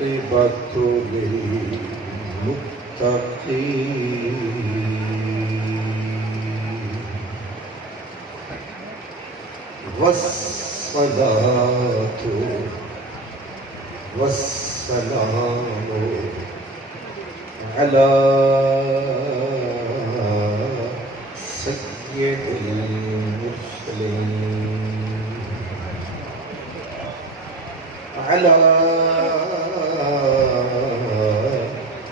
والعاقبة للمتقين والصلاة والسلام على سيد المرسلين على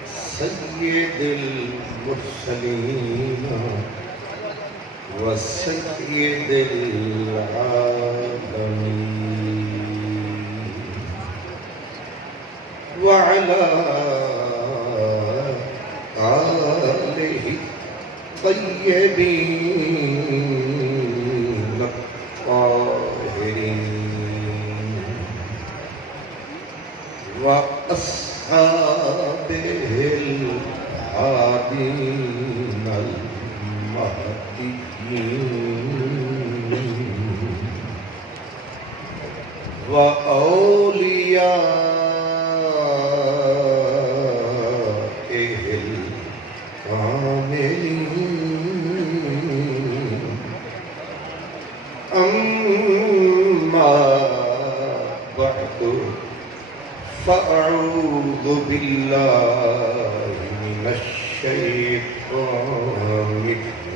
سيد المرسلين وسيد العالمين وعلى آله الطيبين الطاهرين وأصحابه الهادين المهديين وأوليائه الكاملين أما بعد فأعوذ بالله من الشيطان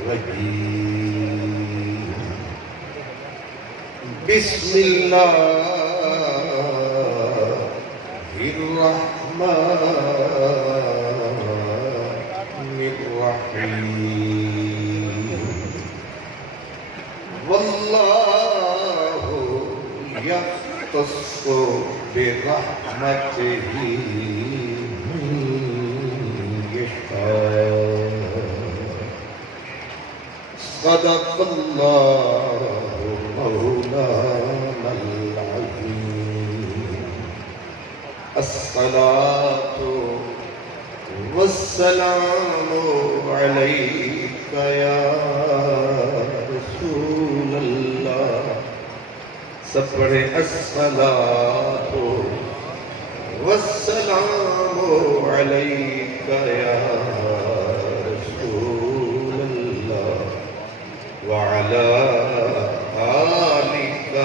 الرجيم بسم الله الرحمن الرحيم والله يختص برحمته من يشاء صدق الله مولانا العظيم الصلاة والسلام عليك يا رسول الله سب پڑھے الصلاة والسلام علیک یا رسول اللہ وعلى آلک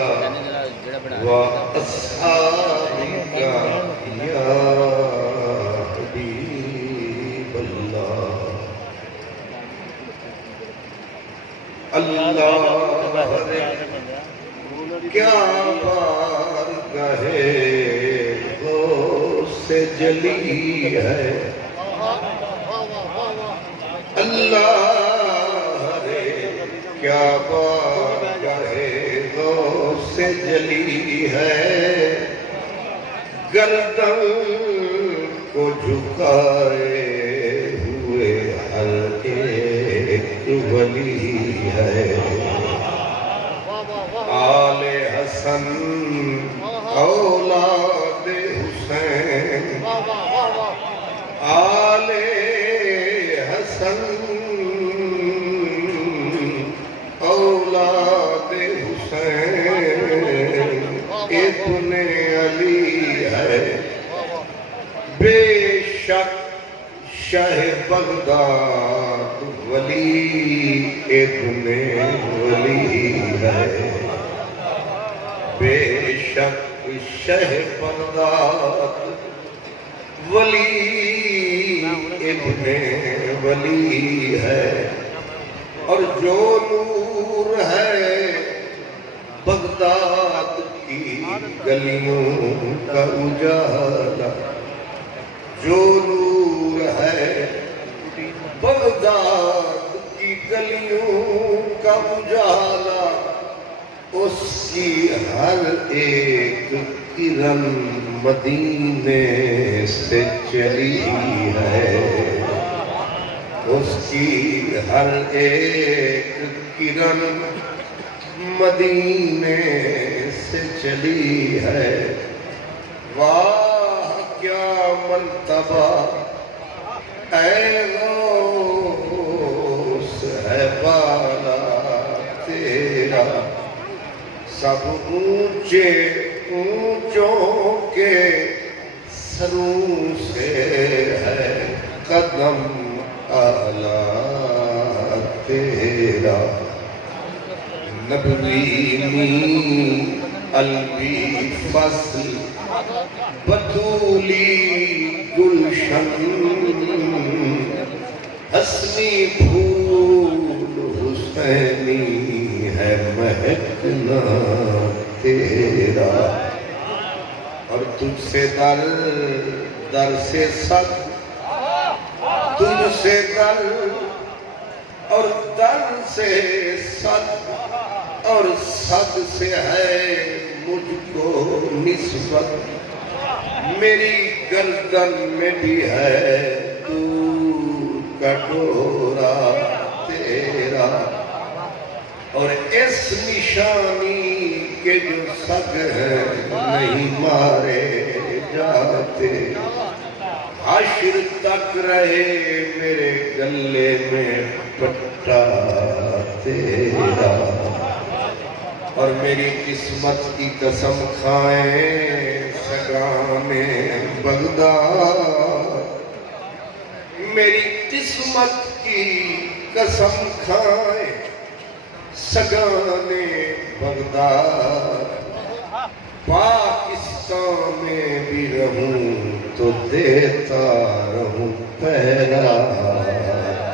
واصحابک یا حبیب اللہ اللہ کیا بارگاہ غوث جلی ہے اللہ رے کیا بارگاہ غوث جلی ہے گردن کو جھکائے ہوئے ہر ایک ولی ہے آل حسن اولاد حسین آل حسن اولاد حسین ابن علی ہے بے شک شاہ بغداد ولی ابن ولی ہے بے شک شہ بغداد ولی ابن ولی ہے اور جو نور ہے بغداد کی گلیوں کا اجالا جو نور ہے بغداد کی گلیوں کا اجالا اس کی ہر ایک کرن مدینے سے چلی ہے اس کی ہر ایک کرن مدینے سے چلی ہے واہ کیا مرتبہ اے غوث ہے بالا تیرا سب اونچے اونچوں کے سروں سے ہے قدم اعلیٰ تیرا نبوی الوی فصل بطولی گلشن حسنی پھول حسینی ہے مہکنا تیرا اور تجھ سے در در سے صد تجھ سے در اور در سے صد اور صد سے ہے مجھ کو نسبت میری گردن میں بھی ہے دور کا ڈورا تیرا اور اس نشانی کے جو سگ ہیں نہیں مارے جاتے حشر تک رہے میرے گلے میں پٹا تیرا اور میری قسمت کی قسم کھائیں سگانے بغداد میری قسمت کی قسم کھائیں سگانے بغداد پاکستان میں بھی رہوں تو دیتا رہوں پہلا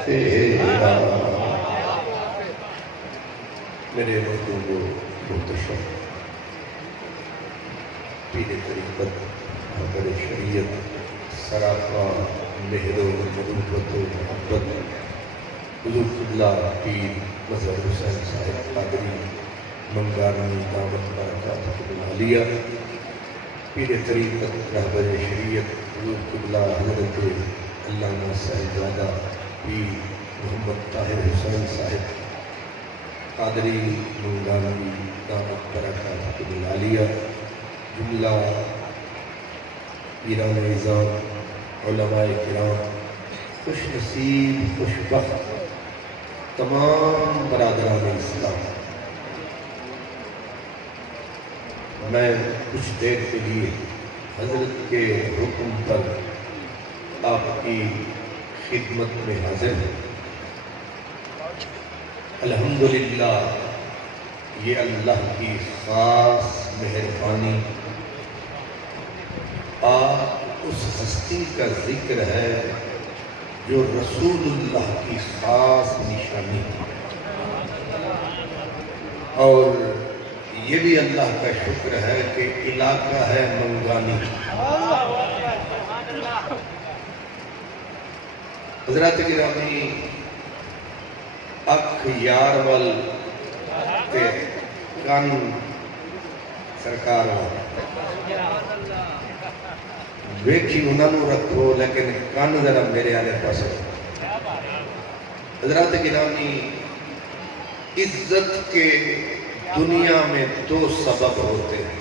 تیرا میرے محبوب محتشم پیر طریقت حضر شریعت سراپا مہر و مروت و محبت حضور قبلہ پیر مظہر حسین صاحب قادری منگارانی دعوت برکات عالیہ پیر طریقت رہبر شریعت حضور قبلہ حضرت علامہ صاحبزادہ پیر محمد طاہر حسین صاحب قادری منگارانی دعوت برکات عالیہ جملہ پیران نظام علماء کرام خوش نصیب خوش بخت تمام برادران اسلام میں کچھ دیر کے لیے حضرت کے حکم پر آپ کی خدمت میں حاضر ہوں الحمدللہ یہ اللہ کی خاص مہربانی آج اس ہستی کا ذکر ہے جو رسول اللہ کی خاص نشانی اور یہ بھی اللہ کا شکر ہے کہ علاقہ ہے منگانی حضرات گرامی اکھ یار وال تے کان سرکار ویکھی انہوں نے رکھو لیکن کان ذرا میرے آنے پاس حضرات گرامی عزت کے دنیا میں دو سبب ہوتے ہیں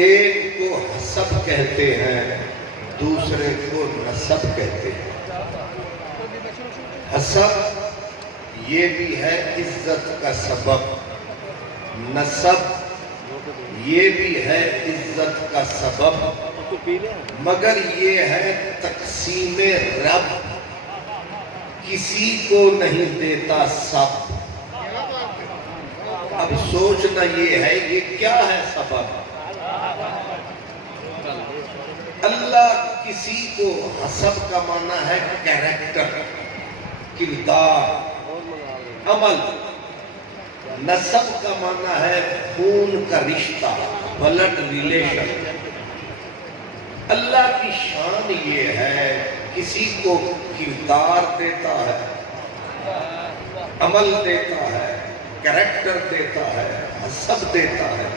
ایک کو حسب کہتے ہیں دوسرے کو نسب کہتے ہیں حسب یہ بھی ہے عزت کا سبب نسب یہ بھی ہے عزت کا سبب مگر یہ ہے تقسیم رب کسی کو نہیں دیتا سب اب سوچنا یہ ہے یہ کیا ہے سبب اللہ کسی کو حسب کا معنی ہے کیریکٹر کردار عمل نسب کا معنی ہے خون کا رشتہ بلڈ ریلیشن اللہ کی شان یہ ہے کسی کو کردار دیتا ہے عمل دیتا ہے کریکٹر دیتا ہے حسب دیتا ہے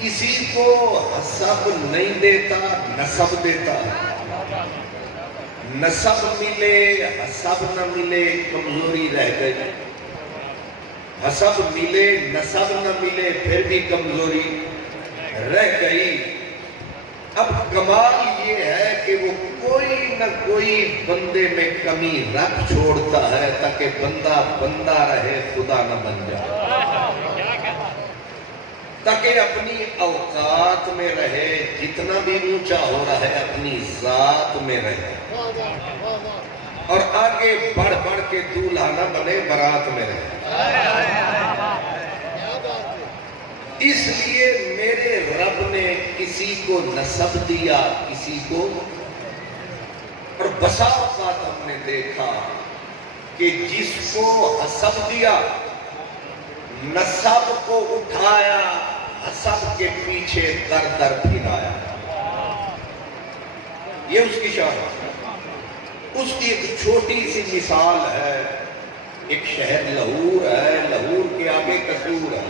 کسی کو حسب نہیں دیتا نسب دیتا ہے نسب ملے حسب نہ ملے کمزوری رہ گئی، حسب ملے نسب نہ ملے پھر بھی کمزوری رہ گئی۔ اب کمال یہ ہے کہ وہ کوئی نہ کوئی بندے میں کمی رکھ چھوڑتا ہے تاکہ بندہ بندہ رہے، خدا نہ بن جائے، تاکہ اپنی اوقات میں رہے، جتنا بھی اونچا ہو رہا ہے اپنی ذات میں رہے، اور آگے بڑھ بڑھ کے دولہا نہ بنے، برات میں رہے۔ اس لیے میرے رب نے کسی کو نسب دیا، کسی کو، اور بسا اوقات ہم نے دیکھا کہ جس کو حسب دیا، نسب کو اٹھایا، حسب کے پیچھے در در پھرایا۔ یہ اس کی شان ہے۔ اس کی ایک چھوٹی سی مثال ہے، ایک شہر لاہور ہے، لاہور کے آگے قصور ہے،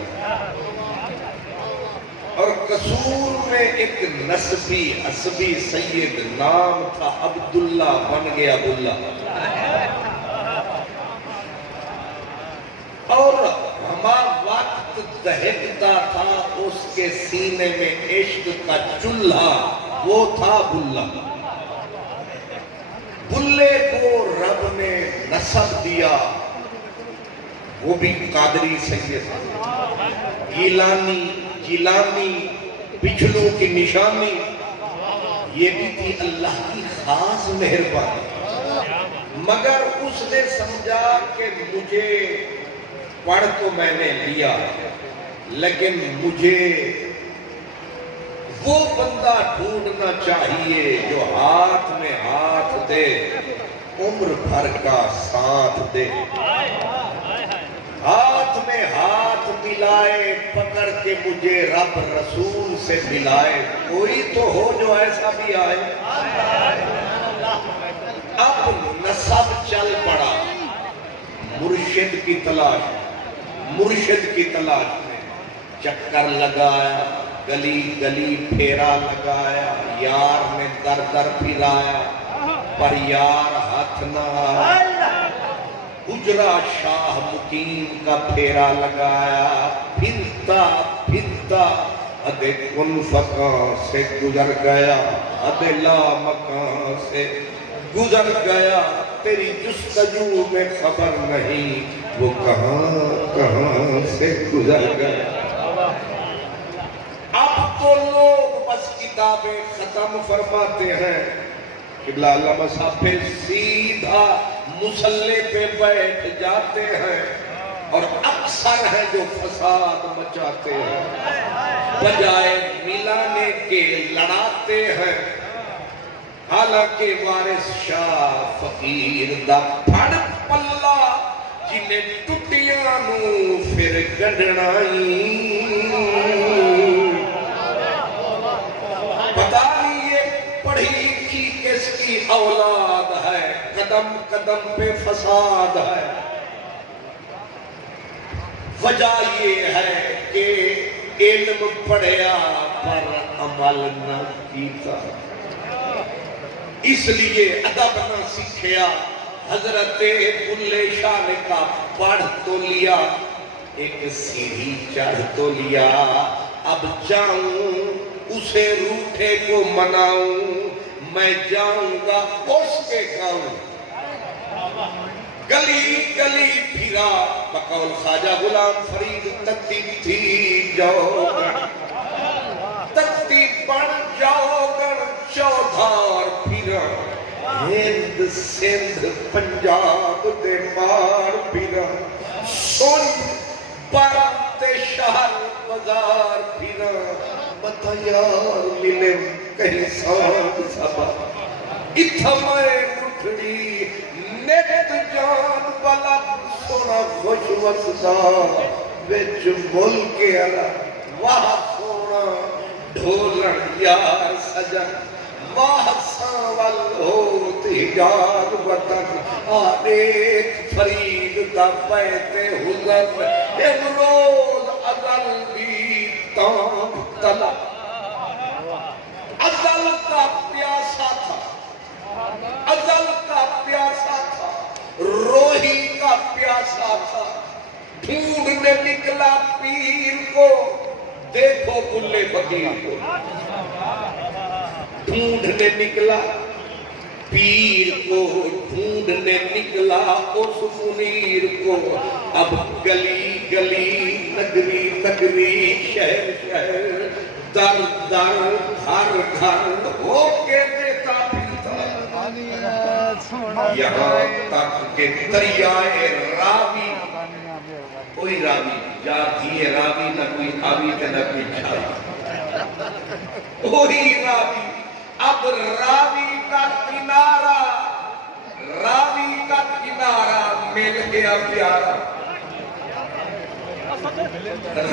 اور قصور میں ایک نسبی حسبی سید نام تھا عبداللہ، بن گیا عبداللہ، اور ہما وقت دہکتا تھا اس کے سینے میں عشق کا چولہا، وہ تھا بلہ۔ بلے کو رب نے نسب دیا، وہ بھی قادری سید، گیلانی پچھلوں کی نشانی، یہ بھی تھی اللہ کی خاص مہربانی۔ مگر اس نے سمجھا کہ مجھے پڑھ تو میں نے لیا، لیکن مجھے وہ بندہ ڈھونڈنا چاہیے جو ہاتھ میں ہاتھ دے، عمر بھر کا ساتھ دے، ہاتھ میں ہاتھ ملائے، پکڑ کے مجھے رب رسول سے ملائے۔ کوئی تو ہو جو ایسا بھی آئے۔ اب نسب چل پڑا، مرشد کی تلاش، مرشد کی تلاش میں چکر لگایا، گلی گلی پھیرا لگایا، یار نے در در پھرایا، پر یار ہاتھ نہ آیا۔ حجرہ شاہ مقیم کا پھیرا لگایا، پھرتا پھرتا ادے کن فقاں سے گزر گیا، ادے لا مکان سے گزر گیا، تیری جستجو میں خبر نہیں وہ کہاں کہاں سے گزر گیا۔ اب تو لوگ بس کتابیں ختم فرماتے ہیں، قبلہ علامہ صاحب پھر سیدھا مصلی پہ بیٹھ جاتے ہیں، اور اکثر ہیں جو فساد مچاتے ہیں، بجائے ملانے کے لڑاتے ہیں۔ حالانکہ وارث شاہ فقیر دا پھڑ پلا، جنہیں ٹٹیاں نو پھر گنڈنائی، پتا نہیں یہ پڑھی لکھی کس کی اولاد ہے، قدم قدم پہ فساد ہے۔ وجہ یہ ہے کہ علم پڑھیا پر عمل نہ کیتا، اس لیے ادب نہ سیکھیا۔ حضرت بلے شاہ نے کہا پڑھ تو لیا، ایک سیڑھی چڑھ تو لیا، اب جاؤں اسے روٹھے کو مناؤں، میں جاؤں گا اس کے گاؤں۔ گلی گلی پھرا، بقول خواجہ غلام فرید، تتی تھی جاؤ گڑ، تتی بن جاؤ گڑ چودھار پھرا، ہند سندھ پنجاب دے مار پھرا، سن برات شہر بازار پھرا، متا یار ملے کہیں سان سبا، اتھا میں مٹھڑی نیت جان بلا سونا خوش وسدا، وچ ملک علا واہ سونا ڈھولن یار سجن، واہ ساول ہوت ہجار وطن، آریک فرید دا بیت حضر، امروز ازل بھی تام تلا، ازل کا پیاسا تھا، ازل ڈھونڈنے نکلا پیر کو، دیکھو بلے فقیر کو، ڈھونڈنے نکلا پیر کو، ڈھونڈنے نکلا اس منیر کو، اب گلی گلی نگری نگری شہر شہر در در گھر گھر ہو کے دیتا پھرتا، یہاں تک کہ دریائے راوی، کوئی راوی جاتی ہے راوی، نہ کوئی آوی نہ کوئی جاوی، کوئی راوی، اب راوی کا کنارہ، راوی کا کنارہ مل گیا پیارا،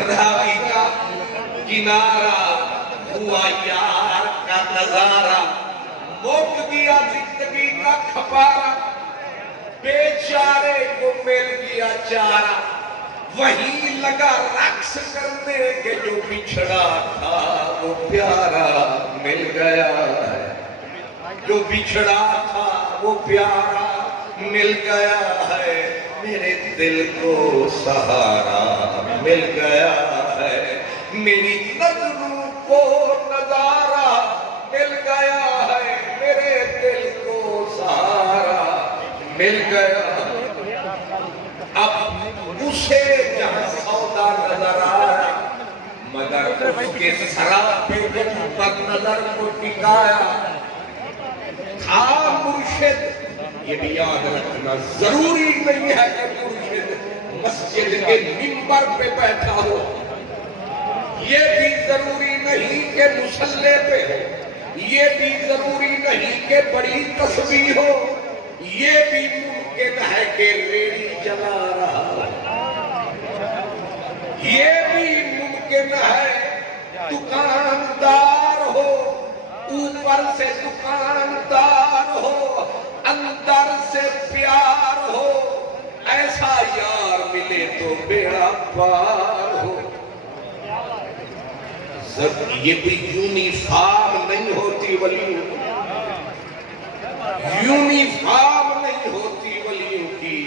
راوی کا کنارہ ہوا یار کا نظارہ، مک گیا زندگی کا کھپارا، بیچارے کو مل گیا چارہ، وہی لگا رقص کرنے کے جو بچھڑا تھا وہ پیارا مل گیا ہے، جو بچھڑا تھا وہ پیارا مل گیا ہے، میرے دل کو سہارا مل گیا ہے، میری نظروں کو نظارہ مل گیا ہے، میرے دل کو سہارا مل گیا ہے۔ اب اسے جہاں سودا نظر آیا، مگر اس کے سراب پہ جب پر نظر کو ٹکایا، تھا مرشد، یہ بھی یاد رکھنا ضروری نہیں ہے کہ مرشد مسجد کے منبر پہ بیٹھا ہو، یہ بھی ضروری نہیں کہ مصلی پہ ہو، یہ بھی ضروری نہیں کہ بڑی تسبیح ہو، یہ بھی ممکن ہے کہ ریڑھی چلا رہا ہو، یہ بھی ممکن ہے دکاندار ہو، اوپر سے دکاندار ہو، اندر سے پیار ہو، ایسا یار ملے تو بیڑا پار ہو۔ یہ بھی یونیفارم نہیں ہوتی ولیوں کی، یونیفارم نہیں ہوتی ولیوں کی،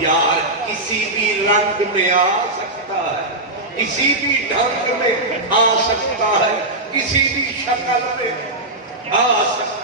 یار کسی بھی رنگ میں آ سکتا ہے، کسی بھی ڈھنگ میں آ سکتا ہے، کسی بھی شکل میں آ سکتا ہے۔